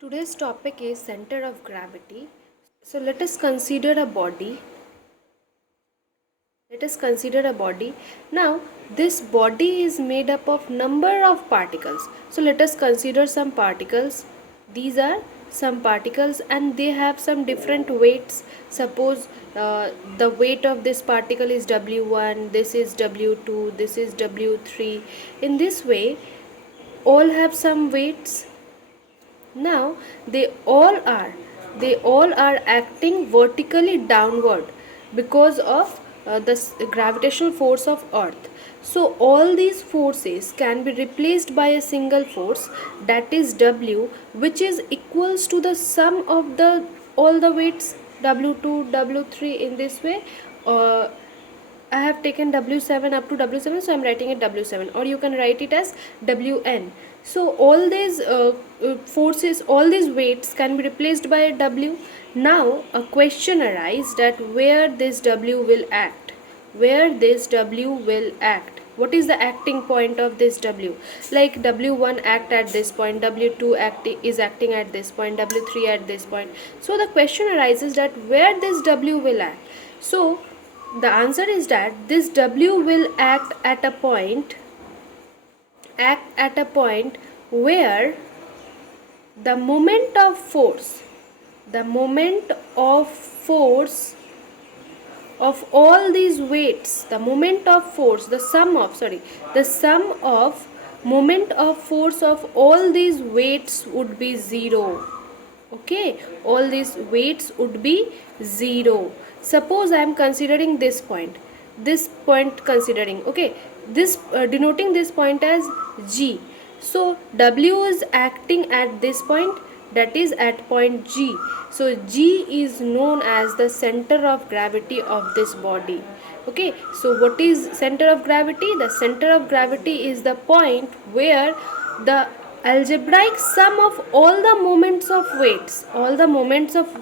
Today's topic is center of gravity. So let us consider a body. Let us consider a body. Now this body is made up of number of particles. So let us consider some particles. These are some particles and they have some different weights. Suppose the weight of this particle is W1, this is W2, this is W3. In this way all have some weights. Now they all are acting vertically downward because of the gravitational force of earth. So all these forces can be replaced by a single force, that is W, which is equals to the sum of the all the weights W2 W3. In this way I have taken W7 up to W7, so I'm writing it W7, or you can write it as Wn. So all these forces, all these weights can be replaced by W. Now a question arises that where this W will act, where this W will act. What is the acting point of this W? Like W1 act at this point, W2 is acting at this point, W3 at this point. So the question arises that where this W will act. So the answer is that this W will act at a point where the moment of force of all these weights, the sum of moment of force of all these weights would be 0. Okay, all these weights would be 0. Suppose I am considering this point considering, okay, this denoting this point as G. So W is acting at this point, that is at point G. So G is known as the center of gravity of this body. Okay, so what is center of gravity? The center of gravity is the point where the algebraic sum of all the moments of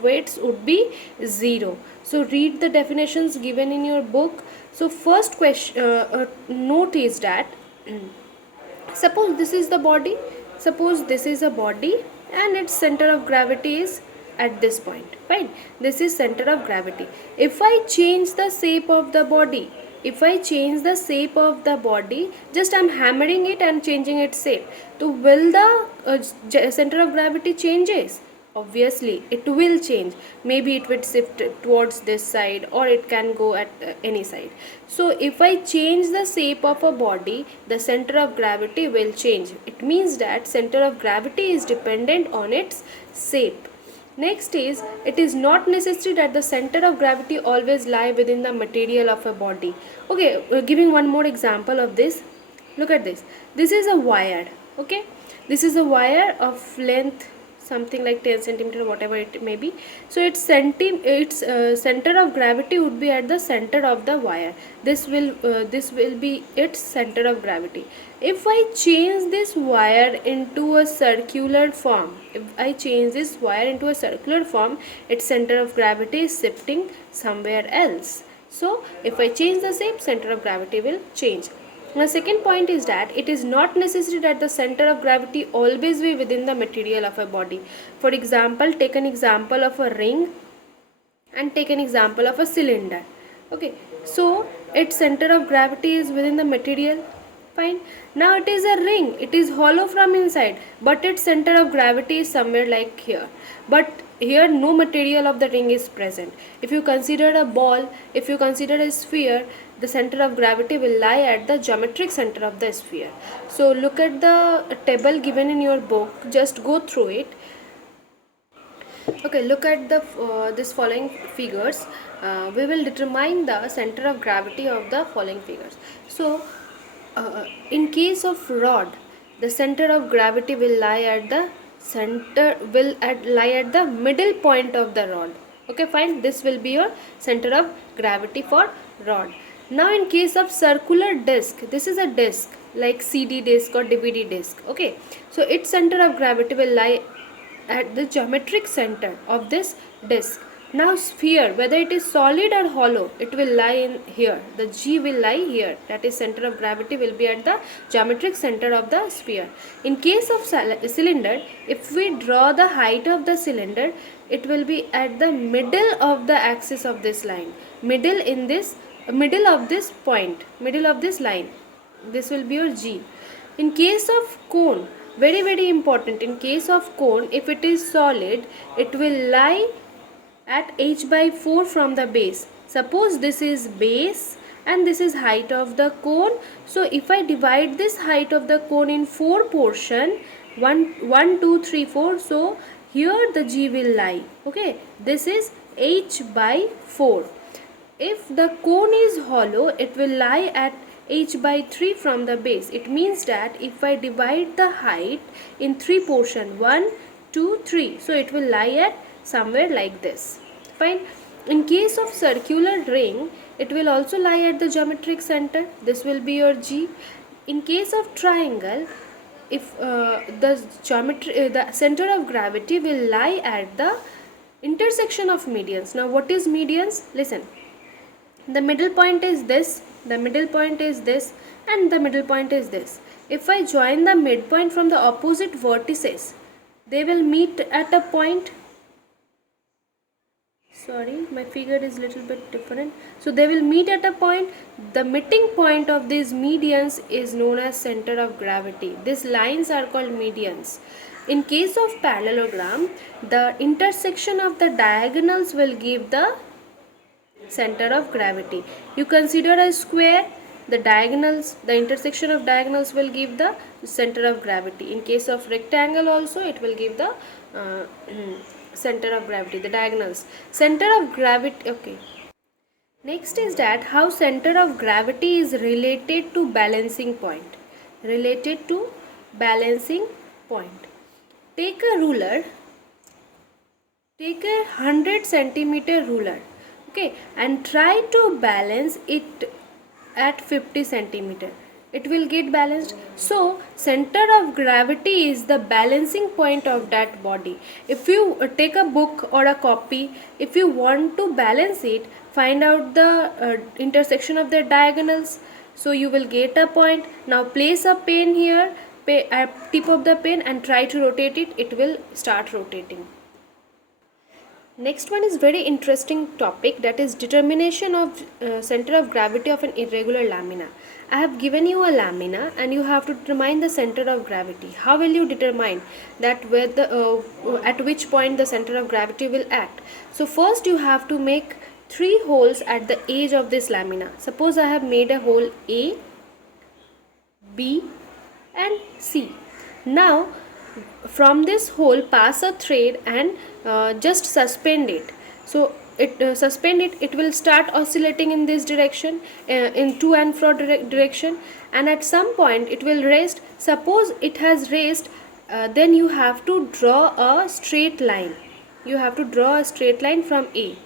weights would be 0. So read the definitions given in your book. So first question note is that suppose this is a body and its center of gravity is at this point, fine. This is center of gravity. If I change the shape of the body, just I'm hammering it and changing its shape, so will the center of gravity changes? Obviously it will change. Maybe it will shift towards this side, or it can go at any side. So if I change the shape of a body, the center of gravity will change. It means that center of gravity is dependent on its shape. Next is, it is not necessary that the center of gravity always lie within the material of a body. Okay, we're giving one more example of this. Look at this. This is a wire. Okay, this is a wire of length something like 10 centimeter, whatever it may be. So its center of gravity would be at the center of the wire. This will be its center of gravity. If I change this wire into a circular form, its center of gravity is shifting somewhere else. So if I change the shape, center of gravity will change. The second point is that it is not necessary that the center of gravity always be within the material of a body. For example, take an example of a ring and take an example of a cylinder. Okay, so its center of gravity is within the material. Fine. Now it is a ring. It is hollow from inside, but its center of gravity is somewhere like here. But here no material of the ring is present. If you consider a ball, if you consider a sphere, the center of gravity will lie at the geometric center of the sphere. So look at the table given in your book. Just go through it. Okay, look at the this following figures. We will determine the center of gravity of the following figures. So in case of rod, the center of gravity will lie at the middle point of the rod. Okay, fine. This will be your center of gravity for rod. Now in case of circular disc, this is a disc like CD disc or DVD disc. Okay, so its center of gravity will lie at the geometric center of this disc. Now sphere, whether it is solid or hollow, it will lie in here. The G will lie here, that is center of gravity will be at the geometric center of the sphere. In case of cylinder, if we draw the height of the cylinder, it will be at the middle of the axis of this line, middle of this point, middle of this line. This will be your G. In case of cone, very very important, in case of cone, if it is solid, it will lie at h by 4 from the base. Suppose this is base and this is height of the cone. So if I divide this height of the cone in 4 portion, 1 2 3 4, so here the G will lie. Okay, this is h by 4. If the cone is hollow, it will lie at h by 3 from the base. It means that if I divide the height in 3 portion, 1 2 3, so it will lie at somewhere like this. Fine. In case of circular ring, it will also lie at the geometric center. This will be your G. In case of triangle, if the center of gravity will lie at the intersection of medians. Now what is medians? Listen, the middle point is this, the middle point is this, and the middle point is this. If I join the midpoint from the opposite vertices, they will meet at a point. Sorry, my figure is little bit different. So they will meet at a point. The meeting point of these medians is known as center of gravity. These lines are called medians. In case of parallelogram, the intersection of the diagonals will give the center of gravity. You consider a square, the diagonals, the intersection of diagonals will give the center of gravity. In case of rectangle also, it will give the center of gravity, the diagonals. Center of gravity. Okay, next is that how center of gravity is related to balancing point. Related to balancing point. Take a ruler, take a 100 centimeter ruler, okay, and try to balance it at 50 centimeter. It will get balanced. So center of gravity is the balancing point of that body. If you take a book or a copy, if you want to balance it, find out the intersection of the diagonals, so you will get a point. Now place a pen here, tip of the pen, and try to rotate it. It will start rotating. Next one is very interesting topic, that is determination of center of gravity of an irregular lamina. I have given you a lamina and you have to determine the center of gravity. How will you determine that where the at which point the center of gravity will act? So first you have to make 3 holes at the edge of this lamina. Suppose I have made a hole A, B and C. Now from this hole pass a thread and just suspend it. So it suspend it, it will start oscillating in this direction, in to and fro direction, and at some point it will rest. Suppose it has rest, then you have to draw a straight line. You have to draw a straight line from A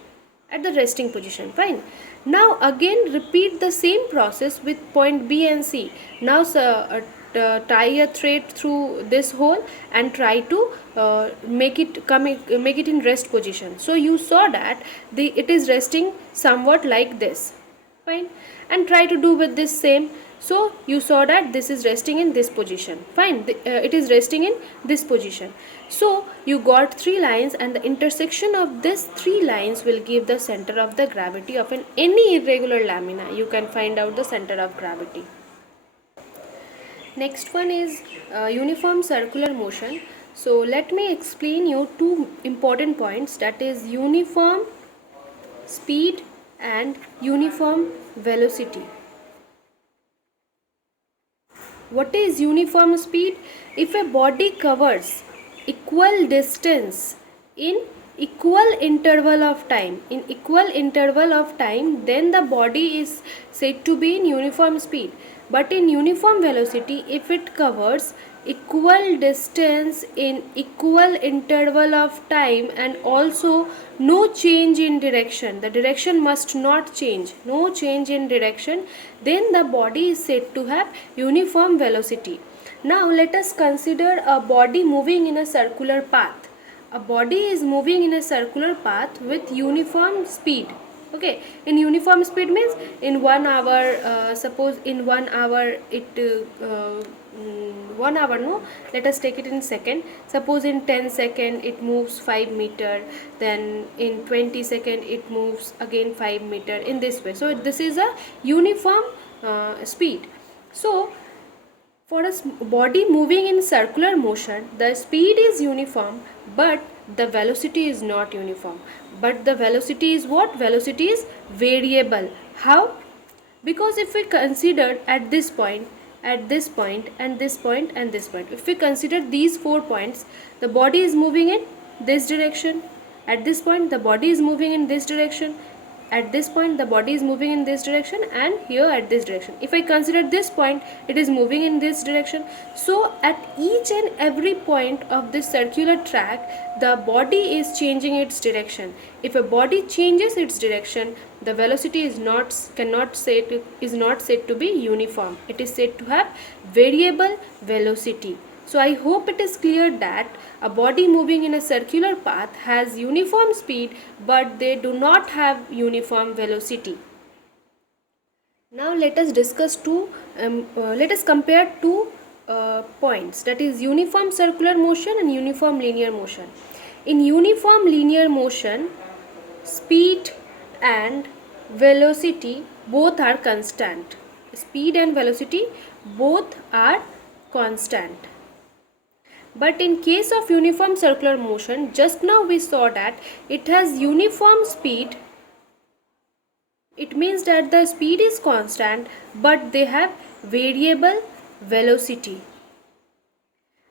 at the resting position. Fine. Now again repeat the same process with point B and C. Now tie a thread through this hole and try to make it in rest position. So you saw that it is resting somewhat like this. Fine. And try to do with this same. So you saw that this is resting in this position. Fine. It is resting in this position. So you got 3 lines, and the intersection of these 3 lines will give the center of the gravity of any irregular lamina. You can find out the center of gravity. Next one is uniform circular motion. So let me explain you 2 important points, that is uniform speed and uniform velocity. What is uniform speed? If a body covers equal distance in equal interval of time, then the body is said to be in uniform speed. But in uniform velocity, if it covers equal distance in equal interval of time and also no change in direction, the direction must not change, no change in direction, then the body is said to have uniform velocity. Now let us consider a body moving in a circular path. a body is moving in a circular path with uniform speed. Okay, in uniform speed means in 1 hour, suppose in 1 hour it 1 hour, no, let us take it in second. Suppose in 10 second it moves 5 meter, then in 20 second it moves again 5 meter, in this way. So this is a uniform speed. So for a body moving in circular motion, the speed is uniform, but the velocity is not uniform. But the velocity is what? Velocity is variable. How? Because if we consider at this point, at this point, and this point, and this point, if we consider these 4 points, the body is moving in this direction. At this point, the body is moving in this direction. At this point, the body is moving in this direction, and here at this direction. If I consider this point, it is moving in this direction. So at each and every point of this circular track, the body is changing its direction. If a body changes its direction, the velocity is not said to be uniform. It is said to have variable velocity. So I hope it is clear that a body moving in a circular path has uniform speed, but they do not have uniform velocity. Now let us let us compare two points, that is uniform circular motion and uniform linear motion. In uniform linear motion, speed and velocity both are constant. Speed and velocity both are constant. But in case of uniform circular motion, just now we saw that it has uniform speed. It means that the speed is constant, but they have variable velocity.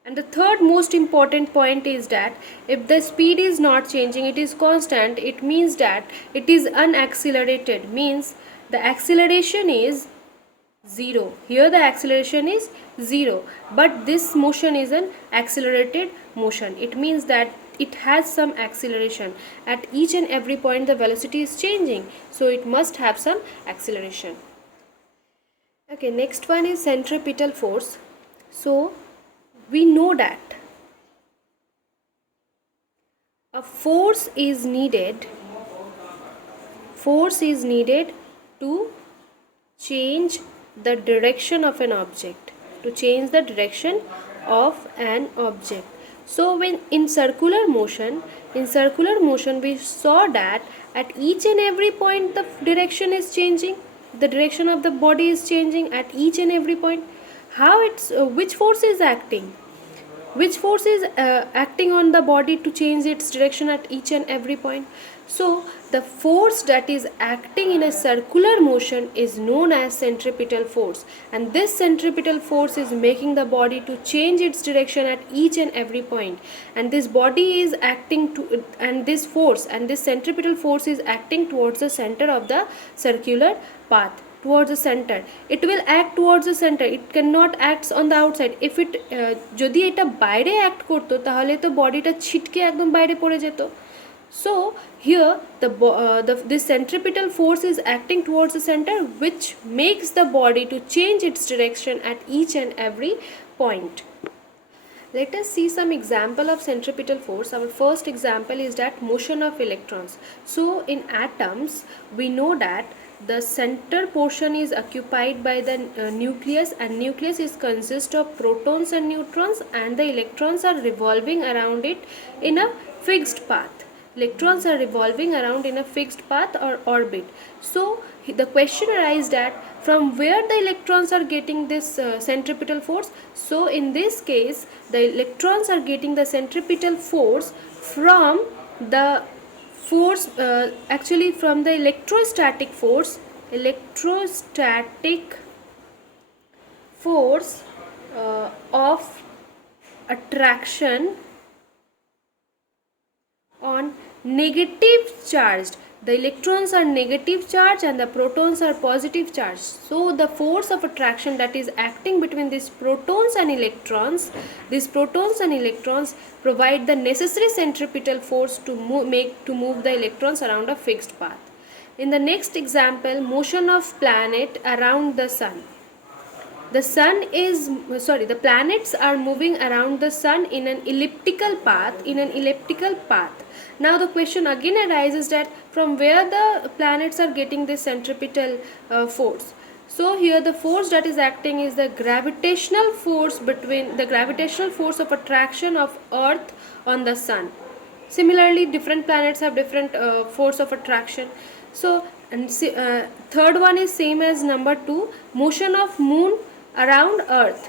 And the third most important point is that if the speed is not changing, it is constant, it means that it is unaccelerated, means the acceleration is 0. Here the acceleration is 0, but this motion is an accelerated motion. It means that it has some acceleration. At each and every point the velocity is changing, so it must have some acceleration. Okay, next one is centripetal force. So we know that a force is needed to change the direction of an object, So when in circular motion we saw that at each and every point the direction is changing, the direction of the body is changing at each and every point. How it's which force is acting? Which force is acting on the body to change its direction at each and every point? So the force that is acting in a circular motion is known as centripetal force, and this centripetal force is making the body to change its direction at each and every point. And this body is acting to, and this centripetal force is acting towards the center of the circular path, towards the center. It will act towards the center, it cannot act on the outside. If it যদি এটা বাইরে act করতো তাহলে তো বডিটা ছিটকে একদম বাইরে পড়ে যেত. So here this centripetal force is acting towards the center, which makes the body to change its direction at each and every point. Let us see some example of centripetal force. Our first example is that motion of electrons. So in atoms we know that the center portion is occupied by the nucleus, and nucleus is consist of protons and neutrons, and the electrons are revolving around it in a fixed path. Electrons are revolving around in a fixed path or orbit. So the question arises that from where the electrons are getting this centripetal force. So in this case the electrons are getting the centripetal force from the force actually from the electrostatic force of attraction on negative charged. The electrons are negative charge and the protons are positive charge. So the force of attraction that is acting between these protons and electrons, provide the necessary centripetal force to move the electrons around a fixed path. In the next example, motion of planet around the sun. the planets are moving around the sun in an elliptical path. Now the question again arises that from where the planets are getting this centripetal force. So here the force that is acting is the gravitational force of attraction of earth on the sun. Similarly, different planets have different force of attraction. So, third one is same as number 2, motion of moon around earth.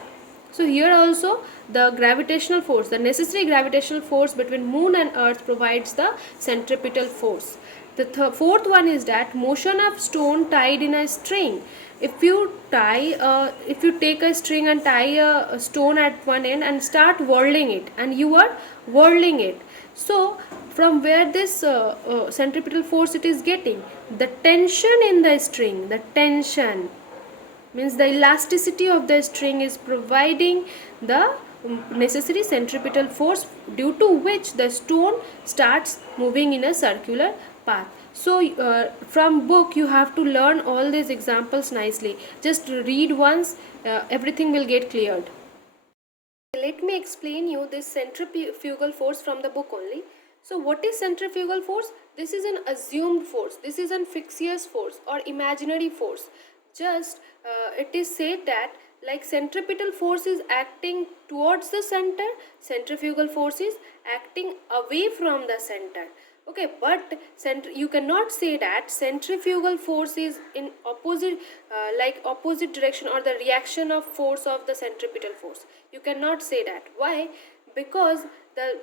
So here also the gravitational force, the necessary gravitational force between moon and earth provides the centripetal force. The fourth one is that motion of stone tied in a string. If you take a string and tie a stone at one end and start whirling it, and you are whirling it, so from where this centripetal force it is getting? The tension in the string, the tension means the elasticity of the string is providing the necessary centripetal force, due to which the stone starts moving in a circular path. So from book you have to learn all these examples nicely. Just read once, everything will get cleared. Let me explain you this centrifugal force from the book only. So what is centrifugal force? This is an assumed force. This is an fictitious force or imaginary force. Just it is said that like centripetal force is acting towards the center, centrifugal force is acting away from the center. Okay, but you cannot say that centrifugal force is in opposite direction, or the reaction of force of the centripetal force. You cannot say that. Why? Because the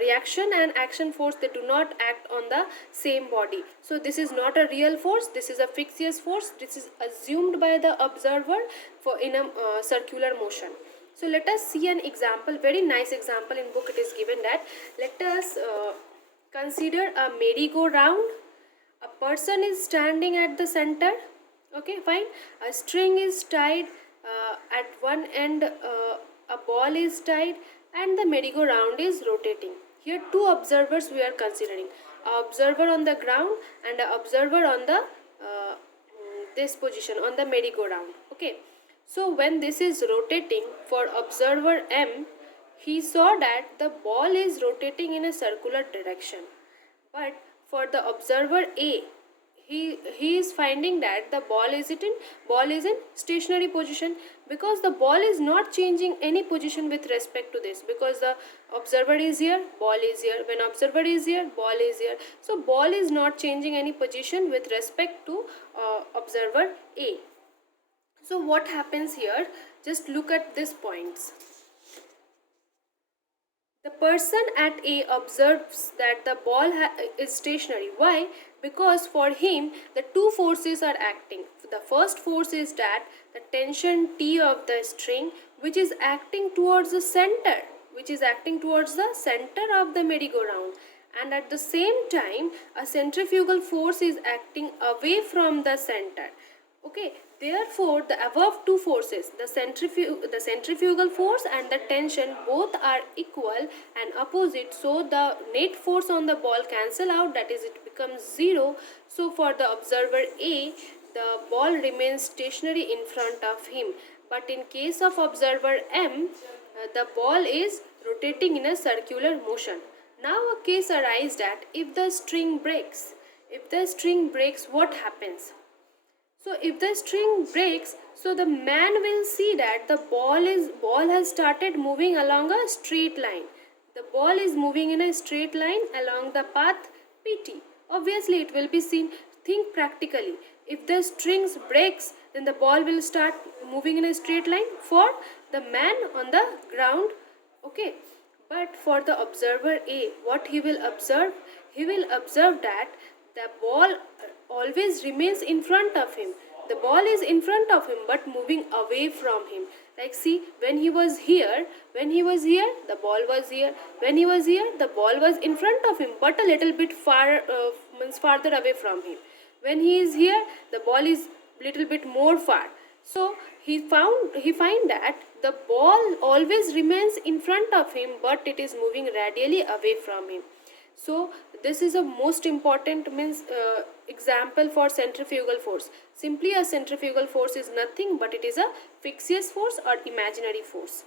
reaction and action force, they do not act on the same body. So this is not a real force, this is a fictitious force. This is assumed by the observer for in a circular motion. So let us see an example, very nice example in book it is given that. Let us consider a merry-go-round. A person is standing at the center. Okay, fine. A string is tied at one end, a ball is tied, and the merry-go-round is rotating. Here two observers we are considering, an observer on the ground and an observer on the this position on the merry-go-round. Okay, so when this is rotating, for observer M, he saw that the ball is rotating in a circular direction. But for the observer A, he is finding that the ball is in stationary position, because the ball is not changing any position with respect to this, because the observer is here, ball is here. When observer is here, ball is here. So ball is not changing any position with respect to observer A. So what happens here? Just look at these points. The person at A observes that the ball is stationary. Why? Because for him the two forces are acting. The first force is that the tension T of the string, which is acting towards the center, of the merry-go-round, and at the same time a centrifugal force is acting away from the center. Okay, therefore the above two forces, the centrifugal force and the tension, both are equal and opposite, so the net force on the ball cancel out, that is, it becomes 0. So for the observer A, the ball remains stationary in front of him, but in case of observer M, the ball is rotating in a circular motion. Now a case arises that if the string breaks, what happens? So if the string breaks, so the man will see that the ball has started moving along a straight line. The ball is moving in a straight line along the path PT. Obviously it will be seen. Think practically. If the strings breaks, then the ball will start moving in a straight line for the man on the ground. Okay. But for the observer A, what he will observe? He will observe that the ball always remains in front of him. The ball is in front of him but moving away from him. Like see, when he was here, the ball was here. When he was here, the ball was in front of him but a little bit farther away from him. When he is here, the ball is little bit more far. So he find that the ball always remains in front of him but it is moving radially away from him. So this is a most important means example for centrifugal force. Simply a centrifugal force is nothing but it is a fictitious force or imaginary force.